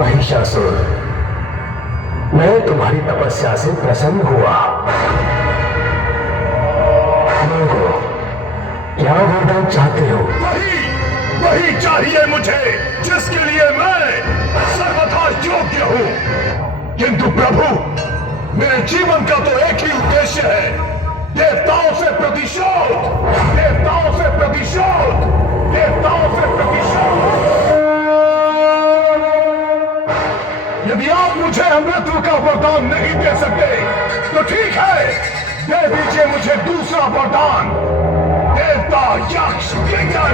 महिषासुर, मैं तुम्हारी तपस्या से प्रसन्न हुआ। मांगो, क्या वरदान चाहते हो? वही चाहिए मुझे जिसके लिए मैं सर्वथा योग्य हूं। किंतु प्रभु, मेरे जीवन का तो एक ही उद्देश्य है, देवताओं से प्रतिशोध, देवताओं से प्रतिशोध, देवताओं से प्रतिशोध। यदि आप मुझे अमृत का वरदान नहीं दे सकते तो ठीक है, दे दीजिए मुझे दूसरा वरदान। देवता, यक्ष, किंकर,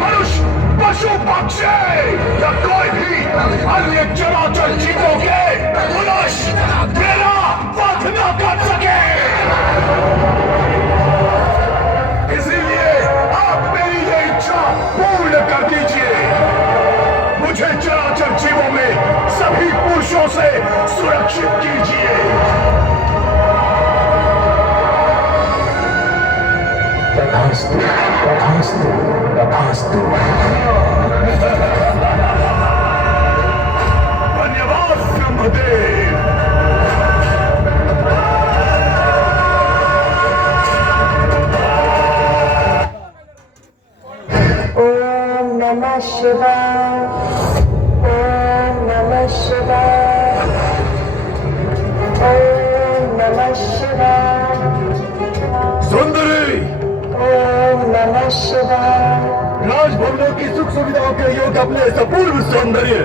मनुष्य, पशु, पक्षी या कोई भी अन्य चराचर जीवों के मनुष्य मेरा वध न कर सके। इसीलिए आप मेरी ये इच्छा पूर्ण कर दीजिए। मुझे चराचर जीवों में सभी पुरुषों से सुरक्षित कीजिए। तथास्तु, तथास्तु, तथास्तु। धन्यवाद ब्रह्मदेव। ओम नमः शिवाय, ओम नमः शिवाय, ओम नमः शिवाय, सुंदरी, ओम नमः शिवाय। राजभवनों की सुख सुविधाओं के योग अपने संपूर्ण सौंदर्य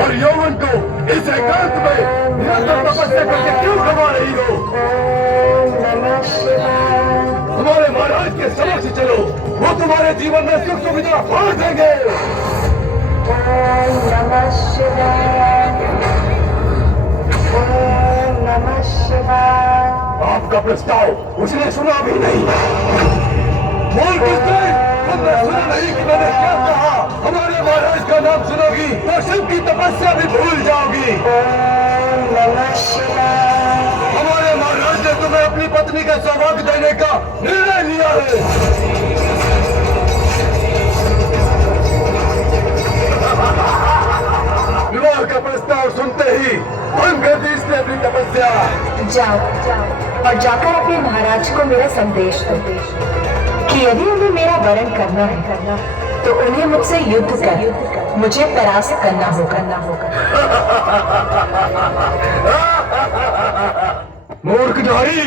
और यौवन को इस एकांत में निरंतर तपस्या करके क्यों गवा रही हो? ओम नमः शिवाय, हमारे महाराज के समक्ष चलो, वो तुम्हारे जीवन में सुख सुविधा भर देंगे। ओम नमः शिवाय, ओम नमः शिवाय। आपका प्रस्ताव उसने सुना भी नहीं। बोल किसने? तुमने सुना नहीं कि मैंने क्या कहा? हमारे महाराज का नाम सुनोगी तो शिव की तपस्या भी भूल जाओगी। ओम नमः शिवाय, हमारे महाराज ने तुम्हें अपनी पत्नी का सौभाग्य देने का निर्णय लिया है। विवाह का प्रस्ताव सुनते ही भंग कर दी इसने अपनी तपस्या। जाओ और जाकर अपने महाराज को मेरा संदेश दो कि यदि उन्हें मेरा वरण करना है तो उन्हें मुझसे युद्ध कर मुझे परास्त करना होगा। मूर्ख नारी,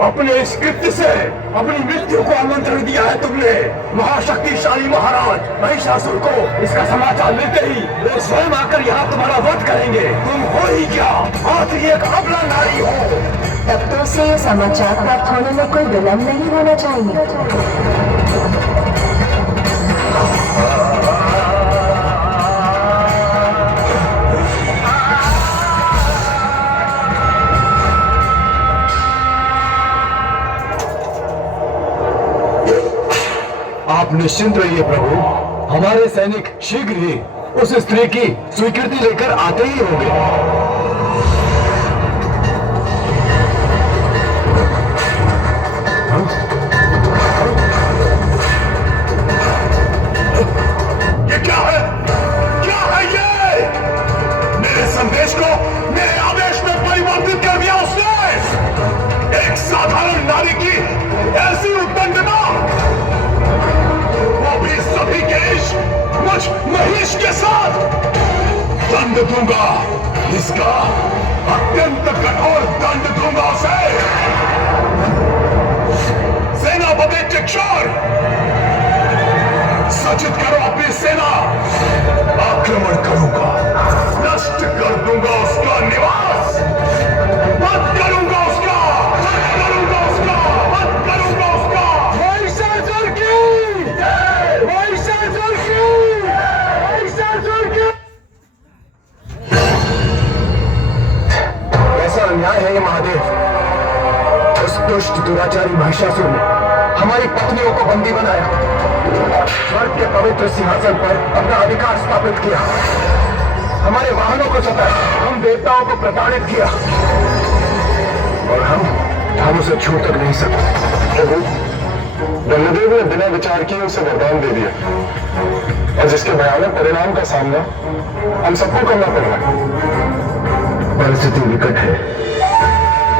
अपने इस कृत्य से अपनी मृत्यु को आमंत्रण दिया है तुमने। महाशक्तिशाली महाराज महिषासुर को इसका समाचार मिलते ही वो स्वयं आकर यहाँ तुम्हारा वध करेंगे। तुम हो ही क्या, मात्र एक अबला नारी हो। तब तो उसे ये समाचार प्राप्त होने में कोई विलंब नहीं होना चाहिए। आप निश्चिंत रहिए प्रभु, हमारे सैनिक शीघ्र ही उस स्त्री की स्वीकृति लेकर आते ही होंगे। ये क्या है? क्या है ये? मेरे संदेश को मेरे आदेश में परिवर्तित कर दिया उसने। एक साधारण नारी की ऐसी उद्दंडता, वो भी सभी के इश्क मुझ महिष के साथ। दंड दूंगा इसका, अत्यंत कठोर दंड दूंगा उसे। सेनापति चिक्षोर, सचित करो अपनी सेना। आक्रमण करूंगा, नष्ट कर दूंगा उसका निवास, वध करूंगा उसका, वध करूंगा उसका, वध करूंगा उसका। महिषासुर की जय, महिषासुर की जय, महिषासुर की। कैसा अन्याय है ये महादेव! उस दुष्ट दुराचारी महिषासुर ने हमारी पत्नियों को बंदी बनाया, स्वर्ग के पवित्र सिंहासन पर अपना अधिकार स्थापित किया, हमारे वाहनों को सताया, हम देवताओं को प्रताड़ित किया और हम उसे छू तक नहीं सकते। प्रभु, ब्रह्मदेव ने बिना विचार किए उसे वरदान दे दिया। और जिसके भयानक परिणाम का सामना हम सबको करना पड़ रहा है। परिस्थिति विकट है,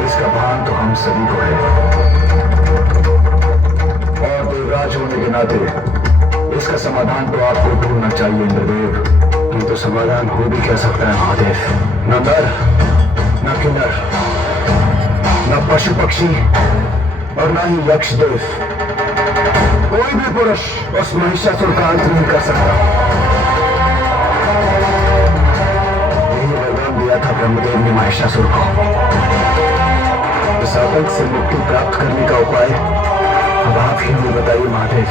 इसका भान तो हम सभी को है, और देवराज होने के नाते इसका समाधान तो आपको ढूंढना चाहिए इंद्रदेव। ये तो समाधान हो भी क्या सकता है महादेव? न नर, न किन्नर, न पशु पक्षी और न ही यक्ष देव, कोई भी पुरुष उस महिषासुर का अंत नहीं कर सकता। यही वरदान दिया था ब्रह्मदेव ने महिषासुर को। इस आतंक से मुक्ति प्राप्त करने का उपाय अब आप ही हमें बताइए महादेव।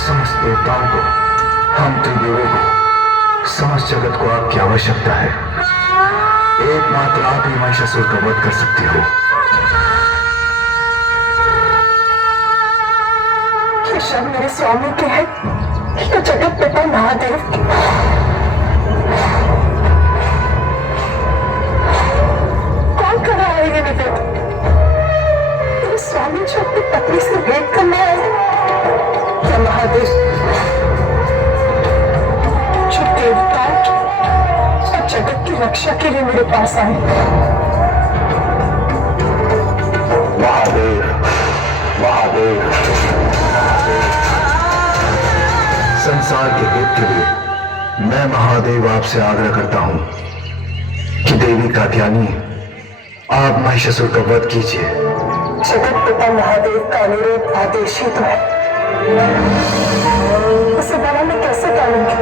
समस्त देवताओं को, हम त्रिदेवों को, समस्त जगत को आपकी आवश्यकता है। एकमात्र आप ही महिषासुर का वध कर सकते हो। ये शब्द मेरे स्वामी के हैं, ये जगत पिता महादेव के। कौन कर रहा है ये निवेदन? मेरे स्वामी जो अपनी पत्नी से भेंट करने आए या महादेव जो देवताओं और जगत की रक्षा के लिए मेरे पास आए? महादेव, महादेव, संसार के हित के लिए मैं महादेव आपसे आग्रह करता हूं कि देवी कात्यायनी आप महिषासुर का वध कीजिए। जगत पिता महादेव का अनुरोध आदेश ही तो है, उसे बना मैं कैसे टालूंगी?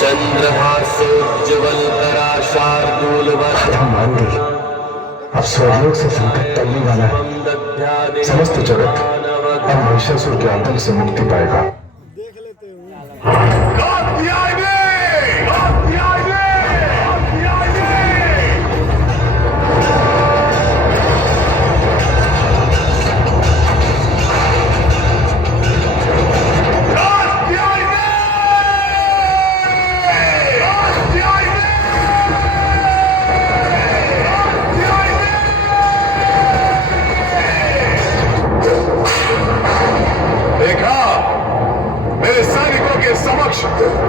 चंद्रहासोज्ज्वल हम मान गए, अब स्वर्गलोक से संकट टलने वाला है। समस्त जगत अब महिषासुर के आतंक से मुक्ति पाएगा।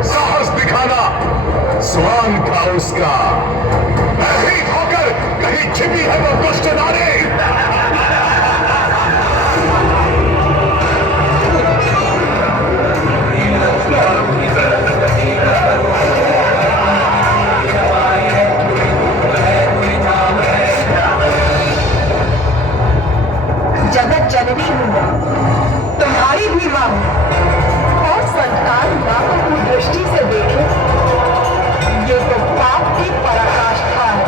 साहस दिखाना स्वान था उसका। भयभीत होकर कहीं छिपी है वो दुष्ट नारी। जगत जननी हूँ, तुम्हारी भी माँ हूँ, और संतान माँ को कुदृष्टि से देखे ये तो पाप की पराकाष्ठा है,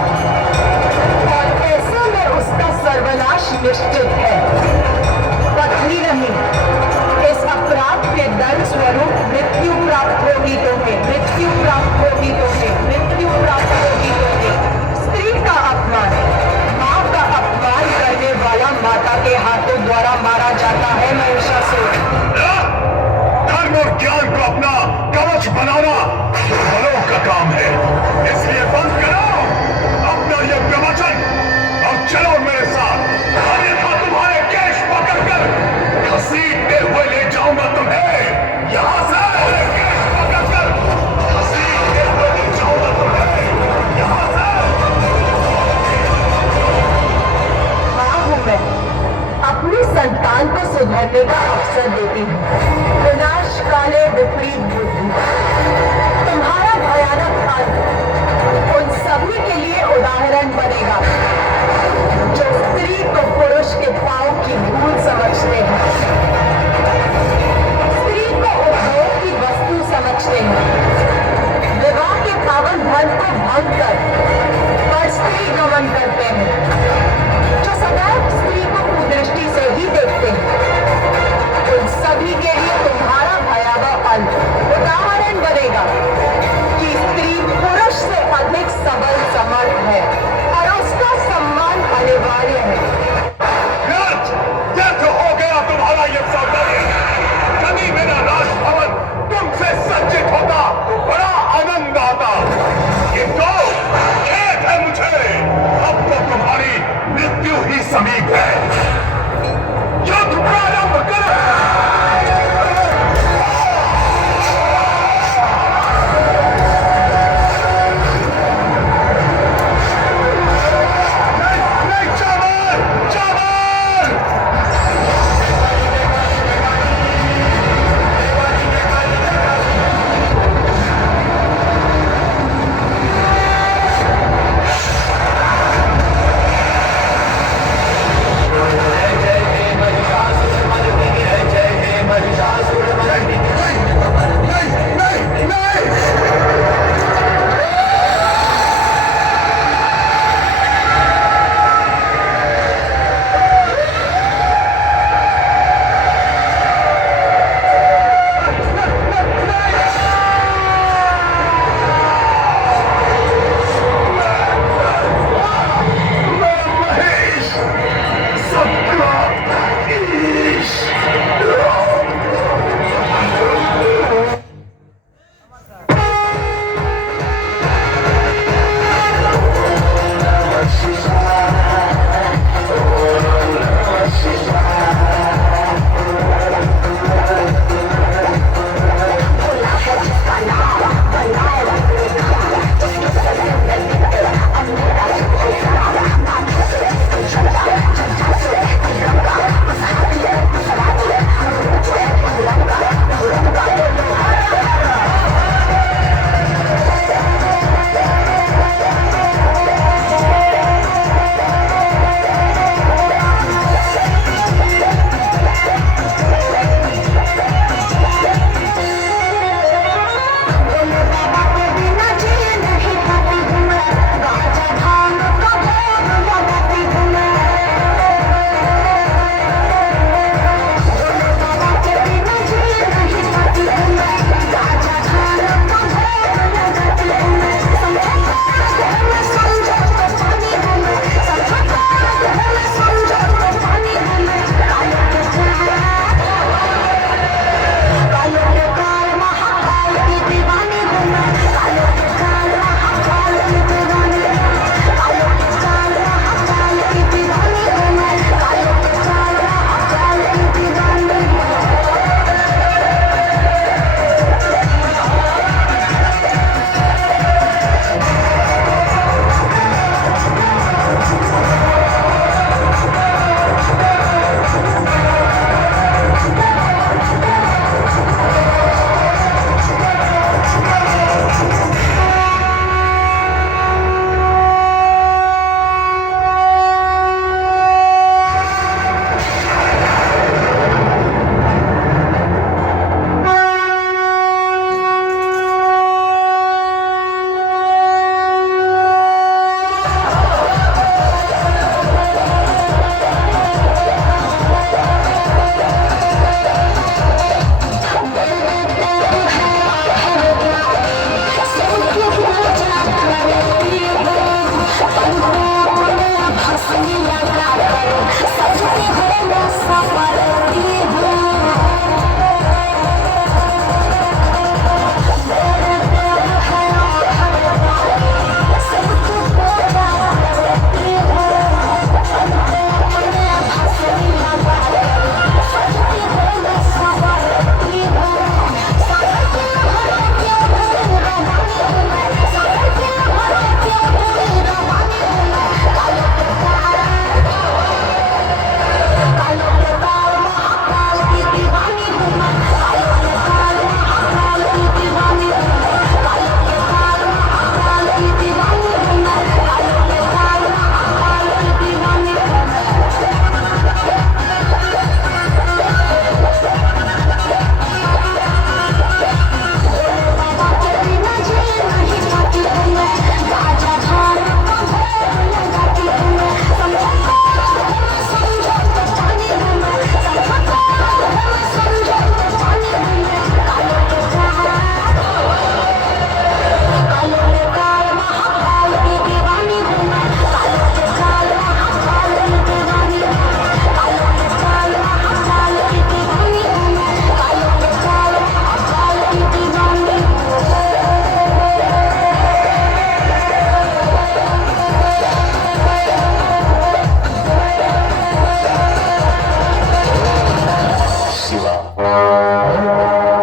और ऐसे में उसका सर्वनाश निश्चित है। पत्नी नहीं, इस अपराध के दंड स्वरूप मृत्यु प्राप्त होगी तुम्हें, मृत्यु प्राप्त होगी तुम्हें, मृत्यु प्राप्त होगी तुम्हें। स्त्री का अपमान, माँ का अपमान करने वाला माता के हाथों द्वारा मारा जाता है महिषासुर। धर्म और ज्ञान को अपना कवच बनाना बलों का काम है, इसलिए बंद करो अपना ये प्रवचन और चलो मेरे साथ। भरने का अवसर देती हूँ। विनाश काले विपरीत बुद्धि।